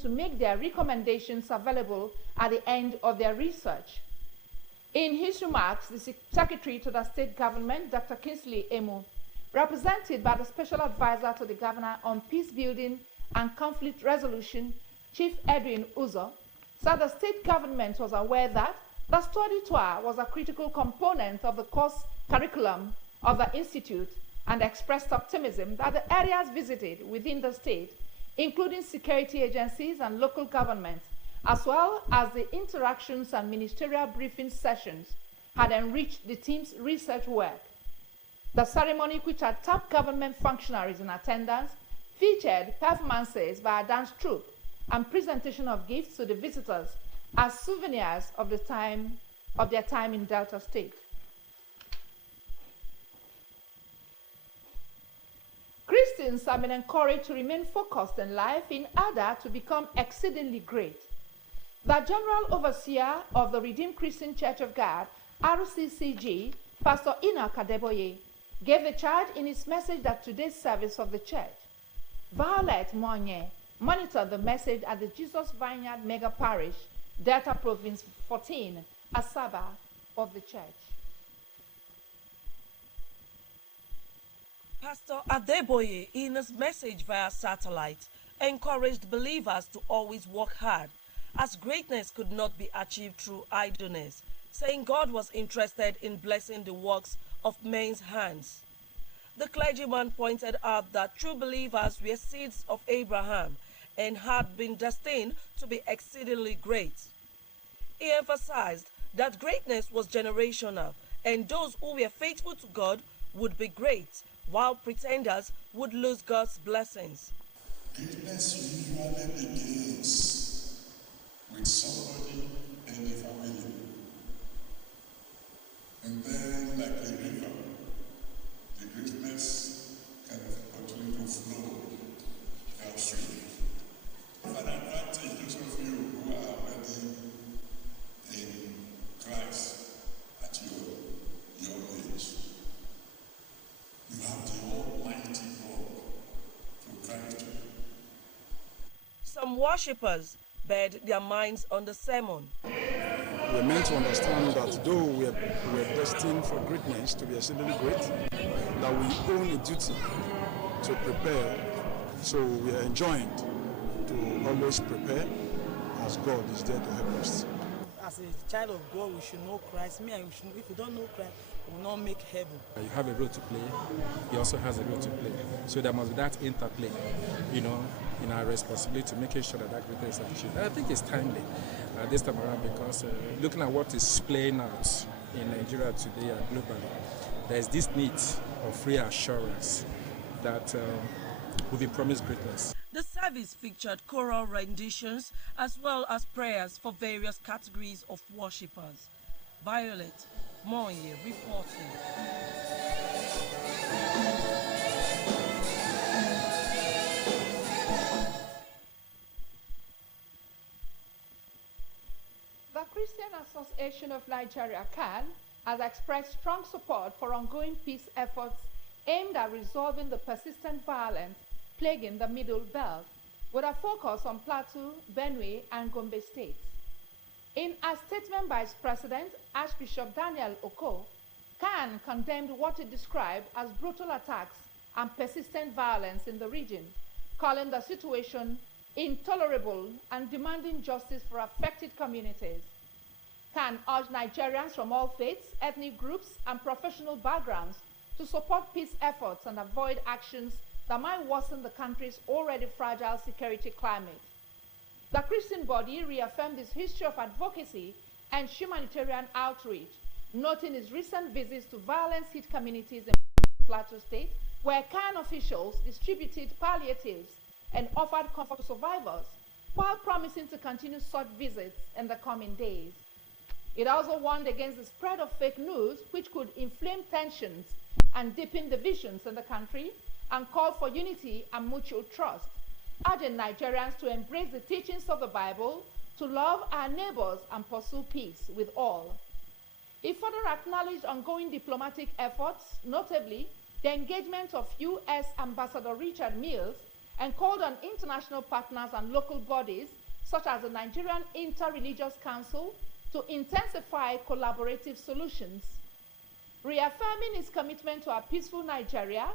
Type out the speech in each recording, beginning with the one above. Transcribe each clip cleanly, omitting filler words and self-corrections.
to make their recommendations available at the end of their research. In his remarks, the Secretary to the State Government, Dr. Kingsley Emu, represented by the Special Advisor to the Governor on Peace Building and Conflict Resolution, Chief Edwin Uzo, said the state government was aware that the study tour was a critical component of the course curriculum of the Institute and expressed optimism that the areas visited within the state, including security agencies and local government, as well as the interactions and ministerial briefing sessions, had enriched the team's research work. The ceremony, which had top government functionaries in attendance, featured performances by a dance troupe and presentation of gifts to the visitors as souvenirs of their time in Delta State. Christians have been encouraged to remain focused in life in order to become exceedingly great. The General Overseer of the Redeemed Christian Church of God, RCCG, Pastor Enoch Adeboye, gave the charge in his message at today's service of the church. Violet Monye monitored the message at the Jesus Vineyard Mega Parish, Delta Province 14, Asaba of the church. Pastor Adeboye, in his message via satellite, encouraged believers to always work hard, as greatness could not be achieved through idleness, saying God was interested in blessing the works of men's hands. The clergyman pointed out that true believers were seeds of Abraham and had been destined to be exceedingly great. He emphasized that greatness was generational, and those who were faithful to God would be great, while pretenders would lose God's blessings. Greatness usually begins with somebody in the family, and then, like a river, the greatness can continue to flow downstream. For an advantage, those of you who are already in Christ at your young age, you have the Almighty God to guide you. Some worshippers bared their minds on the sermon. We are meant to understand that though we are destined for greatness, to be exceedingly great, that we own a duty to prepare. So we are enjoined to always prepare, as God is there to help us. As a child of God, we should know Christ. If we don't know Christ, we will not make heaven. You have a role to play. He also has a role to play. So there must be that interplay, in our responsibility to making sure that greatness is achieved. And I think it's timely this time around because looking at what is playing out in Nigeria today and globally, there is this need of reassurance that will be promised greatness. The service featured choral renditions as well as prayers for various categories of worshippers. Violet Monye reporting. The Christian Association of Nigeria, CAN, has expressed strong support for ongoing peace efforts aimed at resolving the persistent violence plaguing the Middle Belt, with a focus on Plateau, Benue, and Gombe states. In a statement by its president, Archbishop Daniel Oko, CAN condemned what it described as brutal attacks and persistent violence in the region, calling the situation intolerable and demanding justice for affected communities. CAN urged Nigerians from all faiths, ethnic groups, and professional backgrounds to support peace efforts and avoid actions that might worsen the country's already fragile security climate. The Christian body reaffirmed its history of advocacy and humanitarian outreach, noting its recent visits to violence-hit communities in Plateau State, where CAN officials distributed palliatives and offered comfort to survivors, while promising to continue such visits in the coming days. It also warned against the spread of fake news, which could inflame tensions and deepen divisions in the country, and called for unity and mutual trust, urging Nigerians to embrace the teachings of the Bible, to love our neighbors and pursue peace with all. He further acknowledged ongoing diplomatic efforts, notably the engagement of U.S. Ambassador Richard Mills and called on international partners and local bodies, such as the Nigerian Inter-Religious Council, to intensify collaborative solutions. Reaffirming its commitment to a peaceful Nigeria,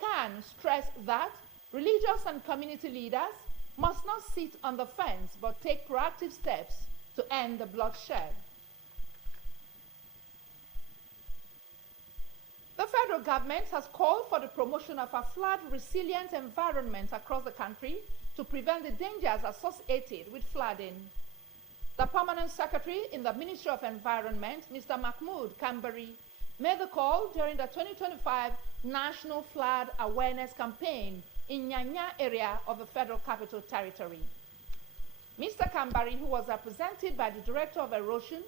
CAN stressed that religious and community leaders must not sit on the fence but take proactive steps to end the bloodshed. The federal government has called for the promotion of a flood-resilient environment across the country to prevent the dangers associated with flooding. The Permanent Secretary in the Ministry of Environment, Mr. Mahmood Kambari, made the call during the 2025 National Flood Awareness Campaign in Nyanya area of the Federal Capital Territory. Mr. Kambari, who was represented by the Director of Erosion,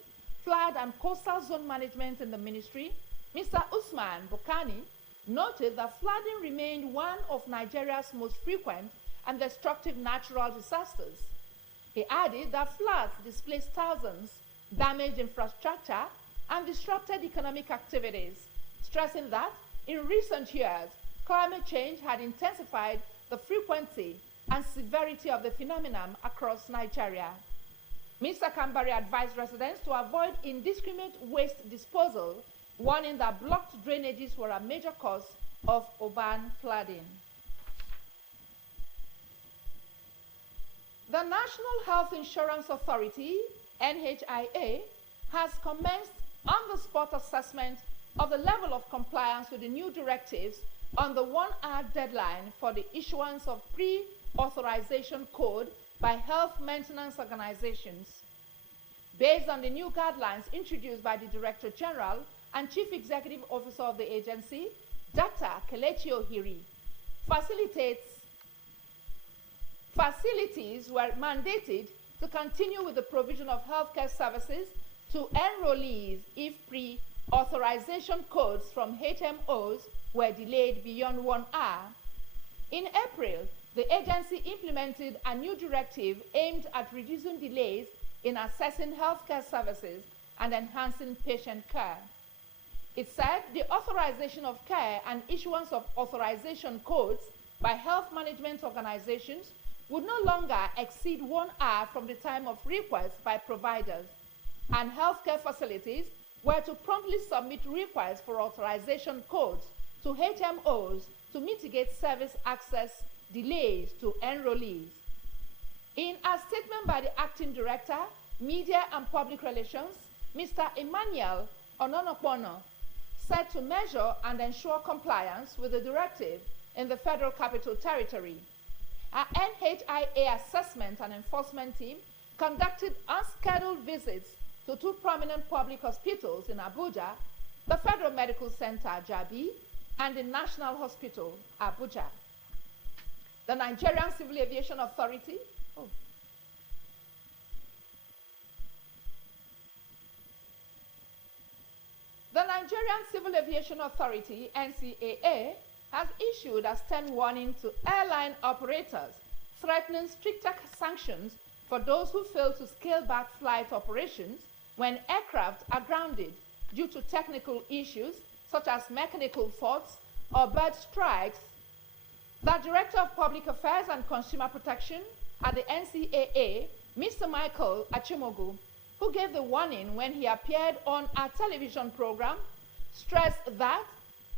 Flood and Coastal Zone Management in the ministry, Mr. Usman Bukani, noted that flooding remained one of Nigeria's most frequent and destructive natural disasters. He added that floods displaced thousands, damaged infrastructure, and disrupted economic activities, stressing that in recent years, climate change had intensified the frequency and severity of the phenomenon across Nigeria. Mr. Kambari advised residents to avoid indiscriminate waste disposal, warning that blocked drainages were a major cause of urban flooding. The National Health Insurance Authority, NHIA, has commenced on-the-spot assessment of the level of compliance with the new directives on the one-hour deadline for the issuance of pre-authorization code by health maintenance organizations. Based on the new guidelines introduced by the Director General and Chief Executive Officer of the agency, Dr. Kelechi Ohiri, facilities were mandated to continue with the provision of healthcare services to enrollees if pre-authorization codes from HMOs were delayed beyond 1 hour. In April, the agency implemented a new directive aimed at reducing delays in accessing healthcare services and enhancing patient care. It said the authorization of care and issuance of authorization codes by health management organizations would no longer exceed 1 hour from the time of request by providers, and healthcare facilities were to promptly submit requests for authorization codes to HMOs to mitigate service access delays to enrollees. In a statement by the Acting Director, Media and Public Relations, Mr. Emmanuel Ononopono, said to measure and ensure compliance with the directive in the Federal Capital Territory, our NHIA assessment and enforcement team conducted unscheduled visits to 2 prominent public hospitals in Abuja, the Federal Medical Center, Jabi, and the National Hospital, Abuja. The Nigerian Civil Aviation Authority, The Nigerian Civil Aviation Authority, NCAA, has issued a stern warning to airline operators, threatening stricter sanctions for those who fail to scale back flight operations when aircraft are grounded due to technical issues such as mechanical faults or bird strikes. The Director of Public Affairs and Consumer Protection at the NCAA, Mr. Michael Achimogu, who gave the warning when he appeared on a television program, stressed that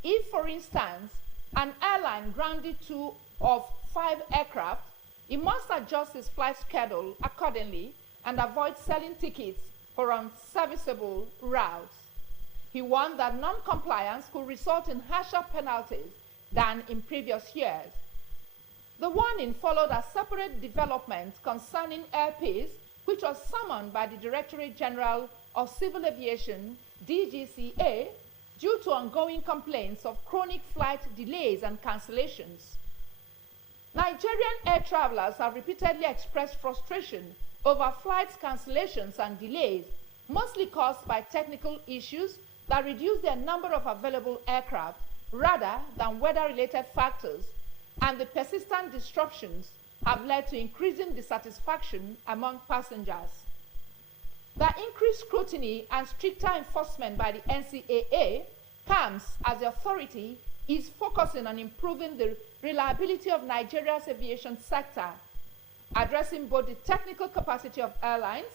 if, for instance, an airline grounded 2 of 5 aircraft, it must adjust its flight schedule accordingly and avoid selling tickets for unserviceable routes. He warned that non-compliance could result in harsher penalties than in previous years. The warning followed a separate development concerning Airpeace, which was summoned by the Directorate General of Civil Aviation, DGCA, due to ongoing complaints of chronic flight delays and cancellations. Nigerian air travelers have repeatedly expressed frustration over flight cancellations and delays, mostly caused by technical issues that reduce their number of available aircraft rather than weather-related factors, and the persistent disruptions have led to increasing dissatisfaction among passengers. The increased scrutiny and stricter enforcement by the NCAA comes as the authority is focusing on improving the reliability of Nigeria's aviation sector, addressing both the technical capacity of airlines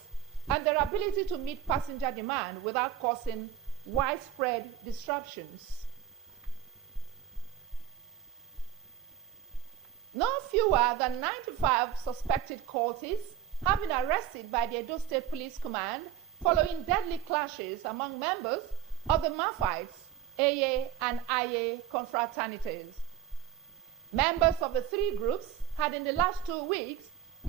and their ability to meet passenger demand without causing widespread disruptions. No fewer than 95 suspected cultists have been arrested by the Edo State Police Command following deadly clashes among members of the Mafites, Eye and Aye confraternities. Members of the three groups had in the last 2 weeks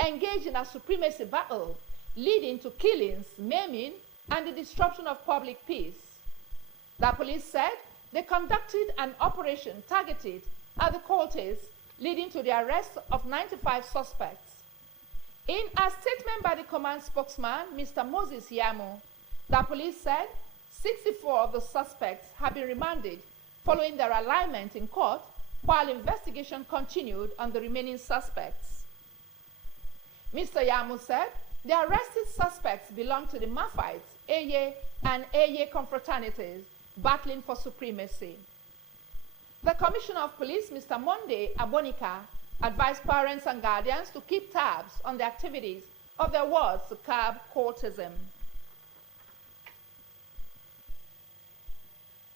engaged in a supremacy battle, leading to killings, maiming, and the disruption of public peace. The police said they conducted an operation targeted at the cultists, leading to the arrest of 95 suspects. In a statement by the command spokesman, Mr. Moses Yamu, the police said 64 of the suspects have been remanded following their alignment in court, while investigation continued on the remaining suspects. Mr. Yamu said the arrested suspects belong to the Mafites, Eye and Aye confraternities, battling for supremacy. The Commissioner of Police, Mr. Monday Abonika, advised parents and guardians to keep tabs on the activities of their wards to curb cultism.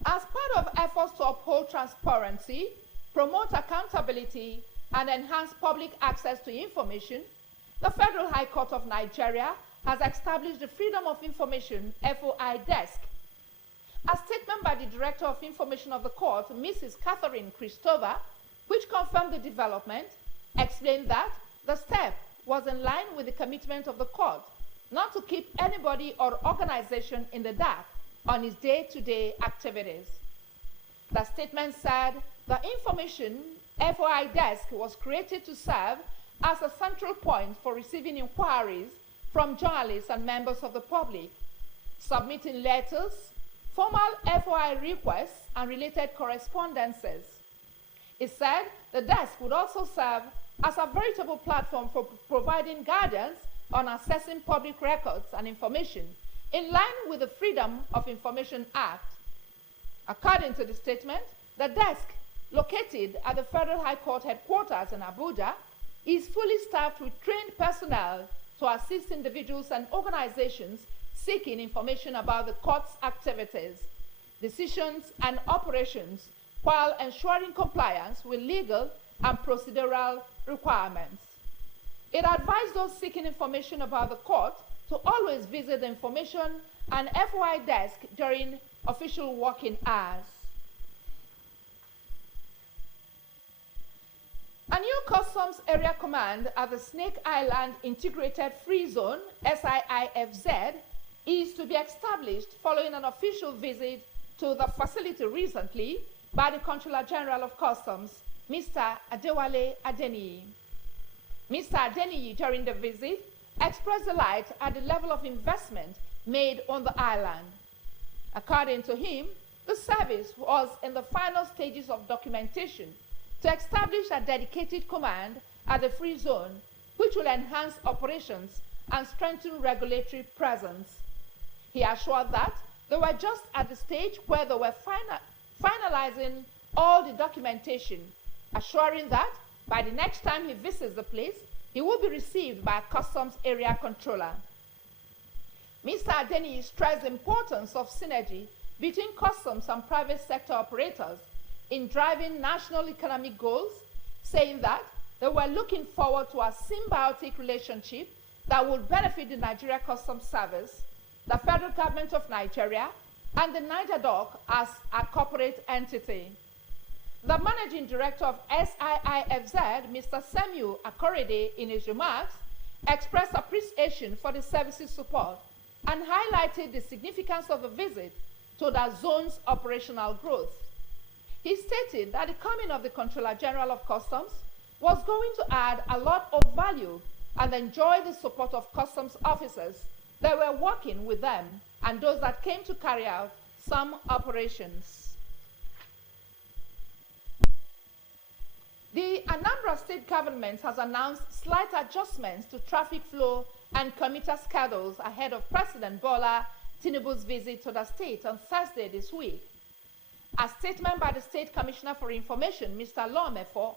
As part of efforts to uphold transparency, promote accountability, and enhance public access to information, the Federal High Court of Nigeria has established the Freedom of Information FOI desk. A statement by the Director of Information of the Court, Mrs. Catherine Christova, which confirmed the development, explained that the step was in line with the commitment of the court not to keep anybody or organization in the dark on its day-to-day activities. The statement said the Information FOI desk was created to serve as a central point for receiving inquiries from journalists and members of the public, submitting letters, formal FOI requests, and related correspondences. It said the desk would also serve as a veritable platform for providing guidance on accessing public records and information in line with the Freedom of Information Act. According to the statement, the desk, located at the Federal High Court headquarters in Abuja, is fully staffed with trained personnel to assist individuals and organizations seeking information about the court's activities, decisions, and operations, while ensuring compliance with legal and procedural requirements. It advised those seeking information about the court to always visit the Information and FOI desk during official working hours. A new Customs Area Command at the Snake Island Integrated Free Zone, SIIFZ, is to be established following an official visit to the facility recently by the Controller General of Customs, Mr. Adewale Adeniyi. Mr. Adeniyi, during the visit, expressed delight at the level of investment made on the island. According to him, the service was in the final stages of documentation to establish a dedicated command at the free zone, which will enhance operations and strengthen regulatory presence. He assured that they were just at the stage where they were finalizing all the documentation, assuring that by the next time he visits the place, he will be received by a customs area controller. Mr. Adeniyi stressed the importance of synergy between customs and private sector operators in driving national economic goals, saying that they were looking forward to a symbiotic relationship that would benefit the Nigeria Customs Service, the federal government of Nigeria, and the NigerDoc as a corporate entity. The managing director of SIIFZ, Mr. Samuel Akorede, in his remarks, expressed appreciation for the service's support and highlighted the significance of the visit to the zone's operational growth. He stated that the coming of the Controller General of Customs was going to add a lot of value and enjoy the support of customs officers that were working with them and those that came to carry out some operations. The Anambra State government has announced slight adjustments to traffic flow and commuter schedules ahead of President Bola Tinubu's visit to the state on Thursday this week. A statement by the State Commissioner for Information, Mr. Lomefo,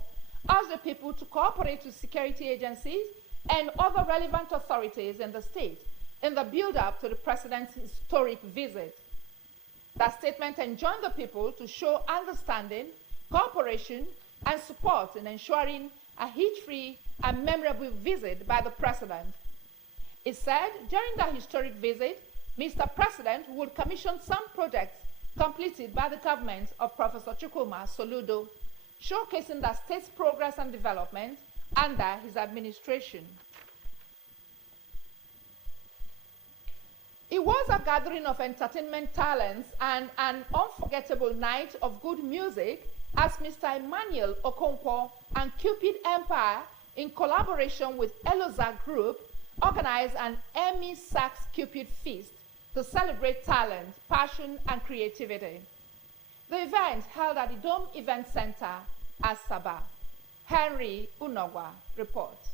urged the people to cooperate with security agencies and other relevant authorities in the state in the build-up to the president's historic visit. That statement enjoined the people to show understanding, cooperation, and support in ensuring a hitch-free and memorable visit by the president. It said during the historic visit, Mr. President would commission some projects completed by the government of Professor Chukwuma Soludo, showcasing the state's progress and development under his administration. It was a gathering of entertainment talents and an unforgettable night of good music as Mr. Emmanuel Okonkwo and Cupid Empire, in collaboration with Eloza Group, organized an Emmy Sachs Cupid Feast to celebrate talent, passion, and creativity. The event held at the Dome Event Center, Asaba. Henry Unogwa reports.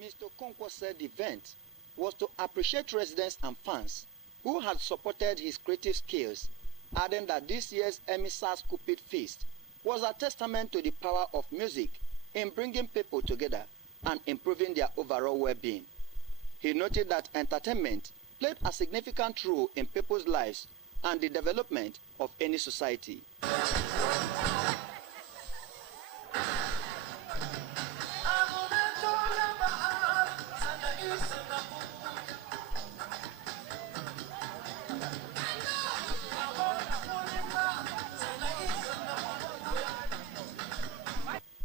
Mr. Okonkwo said the event was to appreciate residents and fans who had supported his creative skills, adding that this year's Emmy Sachs Cupid Feast was a testament to the power of music in bringing people together and improving their overall well-being. He noted that entertainment played a significant role in people's lives and the development of any society.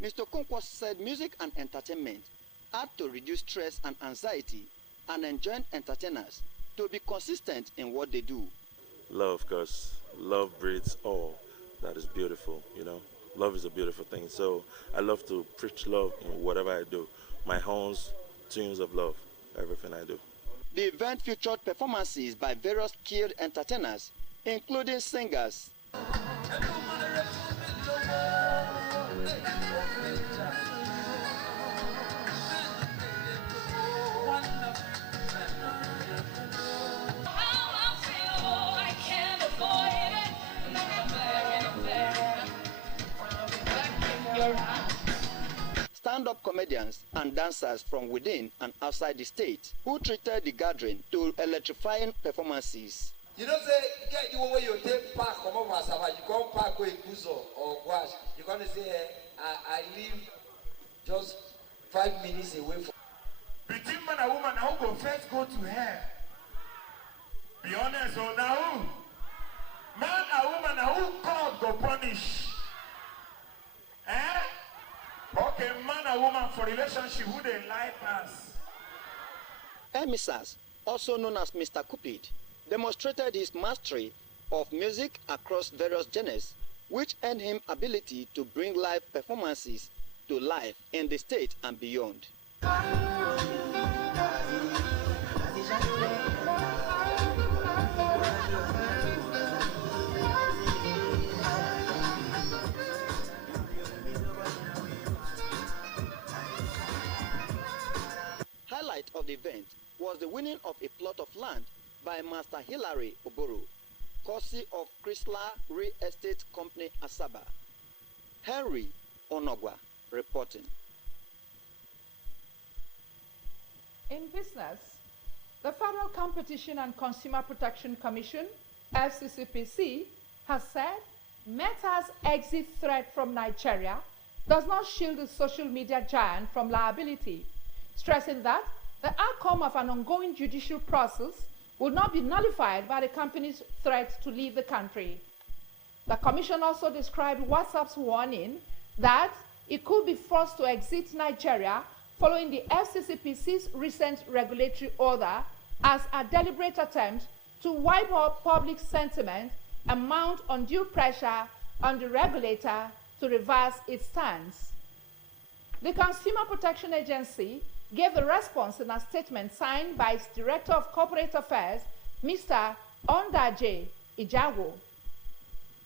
Mr. Okonkwo said music and entertainment had to reduce stress and anxiety and enjoined entertainers to be consistent in what they do. Love, because love breeds all that is beautiful, you know. Love is a beautiful thing. So I love to preach love in whatever I do. My horns, tunes of love, everything I do. The event featured performances by various skilled entertainers, including singers, stand-up comedians and dancers from within and outside the state who treated the gathering to electrifying performances. You know, say, get you where you take park from Masava, you come park go Iguzo or Gwash. You're going to say, I live just 5 minutes away from. Between man and woman, who go first go to hell? Be honest, oh, now who? Man and woman, who God go punish? Eh? Okay, man and woman for relationship, who they like us? Emmy Sachs, also known as Mr. Cupid, demonstrated his mastery of music across various genres, which earned him ability to bring live performances to life in the state and beyond. Highlight of the event was the winning of a plot of land by Master Hilary Oboro, courtesy of Chrysler Real Estate Company Asaba. Henry Onogwa reporting. In business, the Federal Competition and Consumer Protection Commission, FCCPC, has said Meta's exit threat from Nigeria does not shield the social media giant from liability, stressing that the outcome of an ongoing judicial process would not be nullified by the company's threat to leave the country. The Commission also described WhatsApp's warning that it could be forced to exit Nigeria following the FCCPC's recent regulatory order as a deliberate attempt to wipe out public sentiment and mount undue pressure on the regulator to reverse its stance. The Consumer Protection Agency gave the response in a statement signed by its Director of Corporate Affairs, Mr. Ondaje Ijawo.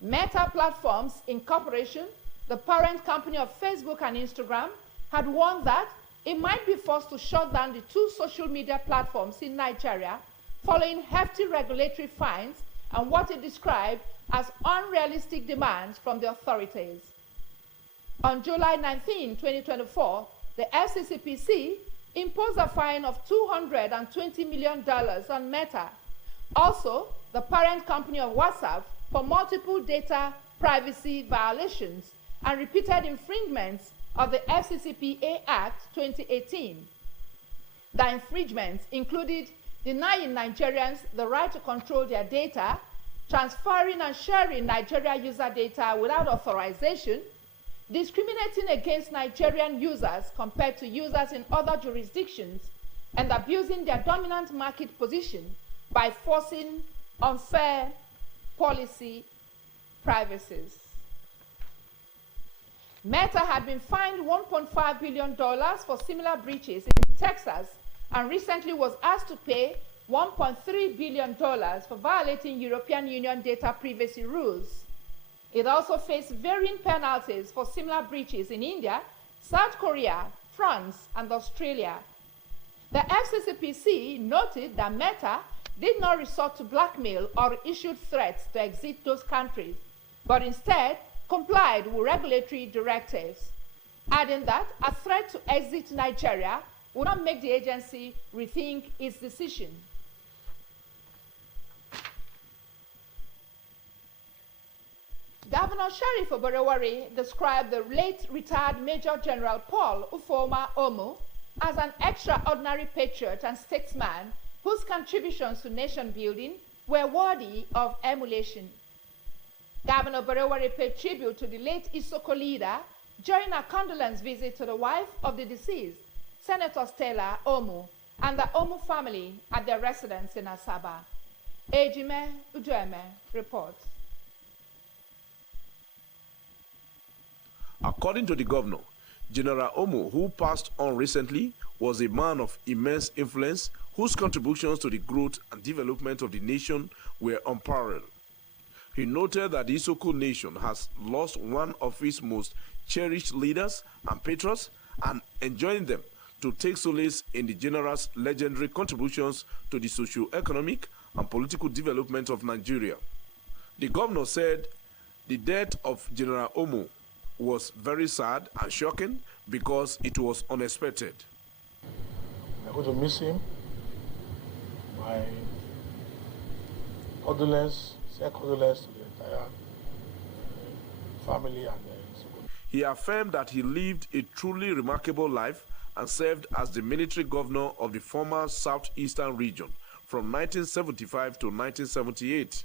Meta Platforms Incorporation, the parent company of Facebook and Instagram, had warned that it might be forced to shut down the two social media platforms in Nigeria following hefty regulatory fines and what it described as unrealistic demands from the authorities. On July 19, 2024, the FCCPC imposed a fine of $220 million on Meta, also the parent company of WhatsApp, for multiple data privacy violations and repeated infringements of the FCCPA Act 2018. The infringements included denying Nigerians the right to control their data, transferring and sharing Nigeria user data without authorization, discriminating against Nigerian users compared to users in other jurisdictions, and abusing their dominant market position by forcing unfair policy privacies. Meta had been fined $1.5 billion for similar breaches in Texas and recently was asked to pay $1.3 billion for violating European Union data privacy rules. It also faced varying penalties for similar breaches in India, South Korea, France, and Australia. The FCCPC noted that Meta did not resort to blackmail or issued threats to exit those countries, but instead complied with regulatory directives, adding that a threat to exit Nigeria would not make the agency rethink its decision. Governor Sheriff Oborevwori described the late retired Major General Paul Ufoma Omu as an extraordinary patriot and statesman whose contributions to nation building were worthy of emulation. Governor Oborevwori paid tribute to the late Isoko leader during a condolence visit to the wife of the deceased, Senator Stella Omu, and the Omu family at their residence in Asaba. Ejime Udueme reports. According to the governor, General Omu, who passed on recently, was a man of immense influence whose contributions to the growth and development of the nation were unparalleled. He noted that the Isoko nation has lost one of its most cherished leaders and patrons and enjoined them to take solace in the general's legendary contributions to the socio-economic and political development of Nigeria. The governor said the death of General Omu was very sad and shocking because it was unexpected. I'm going to miss him. My condolence to the entire family and He affirmed that he lived a truly remarkable life and served as the military governor of the former southeastern region from 1975 to 1978.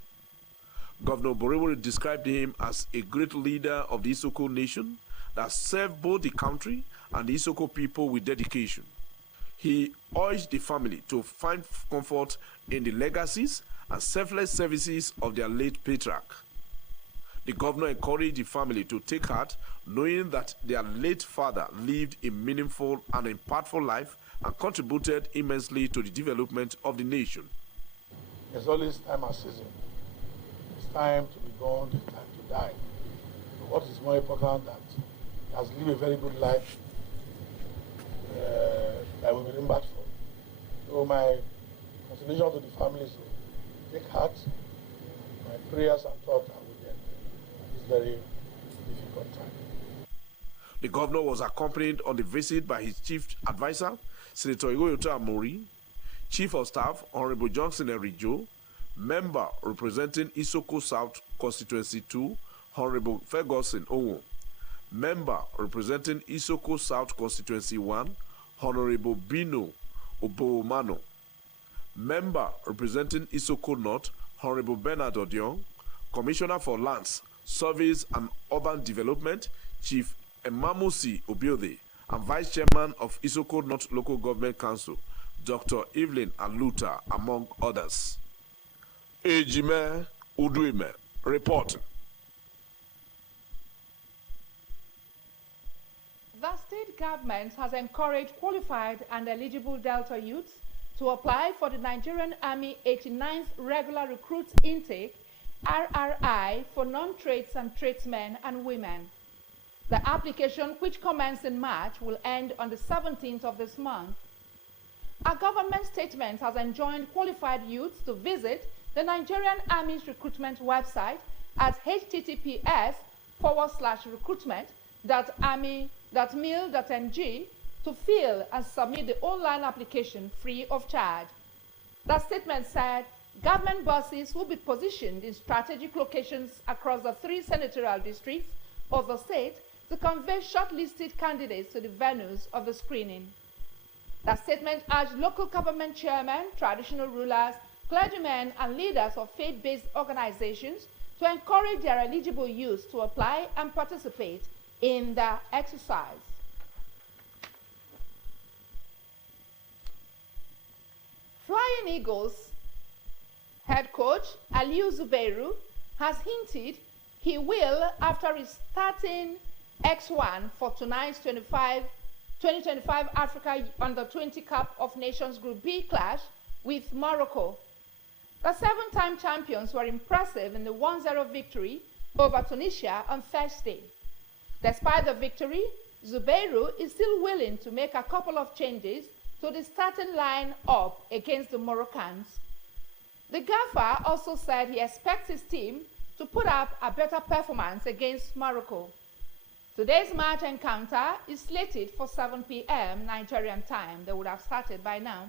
Governor Oborevwori described him as a great leader of the Isoko nation that served both the country and the Isoko people with dedication. He urged the family to find comfort in the legacies and selfless services of their late patriarch. The governor encouraged the family to take heart, knowing that their late father lived a meaningful and impactful life and contributed immensely to the development of the nation. There's always time and season. It's time to be born, it's time to die. So what is more important that he has lived a very good life that will be remembered for. So my consolation to the family is to take heart. My prayers and thoughts are with them at this very difficult time. The governor was accompanied on the visit by his chief advisor, Senator Igoyoto Amori, Chief of Staff, Honorable Johnson Erijo, Member representing Isoko South Constituency 2, Honorable Ferguson Owo, Member representing Isoko South Constituency 1, Honorable Bino Obomano, Member representing Isoko North, Honorable Bernard Odion, Commissioner for Lands, Surveys and Urban Development, Chief Emamusi Obiode, and Vice Chairman of Isoko North Local Government Council, Dr. Evelyn Aluta, among others. Ejime Udueme reporting. The state government has encouraged qualified and eligible Delta youths to apply for the Nigerian Army 89th Regular Recruits Intake, RRI, for non-trades and tradesmen and women. The application, which commenced in March, will end on the 17th of this month. A government statement has enjoined qualified youths to visit the Nigerian Army's recruitment website at https://recruitment.army.mil.ng to fill and submit the online application free of charge. The statement said government buses will be positioned in strategic locations across the 3 senatorial districts of the state to convey shortlisted candidates to the venues of the screening. The statement urged local government chairmen, traditional rulers, clergymen, and leaders of faith-based organizations to encourage their eligible youth to apply and participate in the exercise. Flying Eagles head coach Aliu Zubairu has hinted he will, after restarting X1 for tonight's 2025 Africa Under-20 Cup of Nations Group B clash with Morocco. The 7-time champions were impressive in the 1-0 victory over Tunisia on Thursday. Despite the victory, Zubairu is still willing to make a couple of changes to the starting line-up against the Moroccans. The gaffer also said he expects his team to put up a better performance against Morocco. Today's match encounter is slated for 7 p.m. Nigerian time. They would have started by now.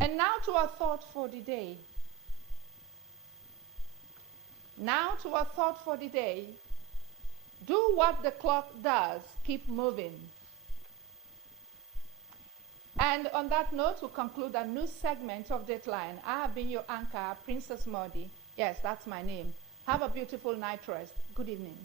And now to our thought for the day. Do what the clock does. Keep moving. And on that note, we'll conclude a news segment of Dateline. I have been your anchor, Princess Modi. Yes, that's my name. Have a beautiful night rest. Good evening.